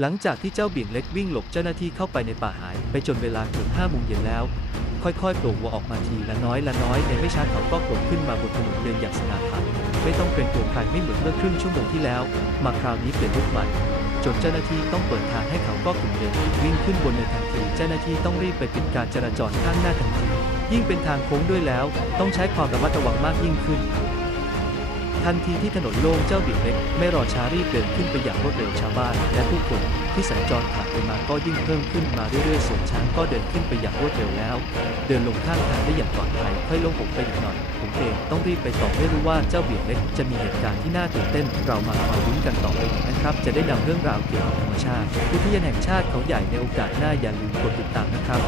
หลังจากที่เจ้าเบี่ยงเล็กวิ่งหลบเจ้าหน้าที่เข้าไปในป่าหาย ไปจนเวลาเกือบห้าโมงเย็นแล้ว ค่อยๆโผล่หัวออกมาทีละน้อยละน้อยในไม่ช้าเขาก็โผล่ขึ้นมาบนถนนเดินอย่างสง่าผ่าไม่ต้องเกรงกลัวใครไม่เหมือนเมื่อครึ่งชั่วโมงที่แล้ว มาคราวนี้เปลี่ยนลุกใหม่จนเจ้าหน้าที่ต้องเปิดทางให้เขาก็กลุ่มเดินวิ่งขึ้นบนเนินทันทีเจ้าหน้าที่ต้องรีบไปปิดการจราจรข้างหน้าทันทียิ่งเป็นทางโค้งด้วยแล้ว ต้องใช้ความระมัดระวังมากยิ่งขึ้น ทันทีที่ถนนโล่งเจ้าบิ๊กเล็กไม่รอช้ารีบเดินขึ้นไปอย่างรวดเร็วชาวบ้านและผู้คนที่สัญจรผ่านไปมาก็ยิ่งเพิ่มขึ้นมาเรื่อยๆส่วนช้างก็เดินขึ้นไปอย่างรวดเร็วแล้ว เดินลงข้างทางได้อย่างปลอดภัยค่อยลงผมไปอีกหน่อย ผมเองต้องรีบไปต่อไม่รู้ว่าเจ้าเบี่ยงเล็กจะมีเหตุการณ์ที่น่าตื่นเต้น เรามาคอยลุ้นกันต่อไปอีกนะครับ จะได้นำเรื่องราวเกี่ยวกับธรรมชาติอุทยานแห่งชาติเขาใหญ่ในโอกาสหน้าอย่าลืมกดติดตามนะครับ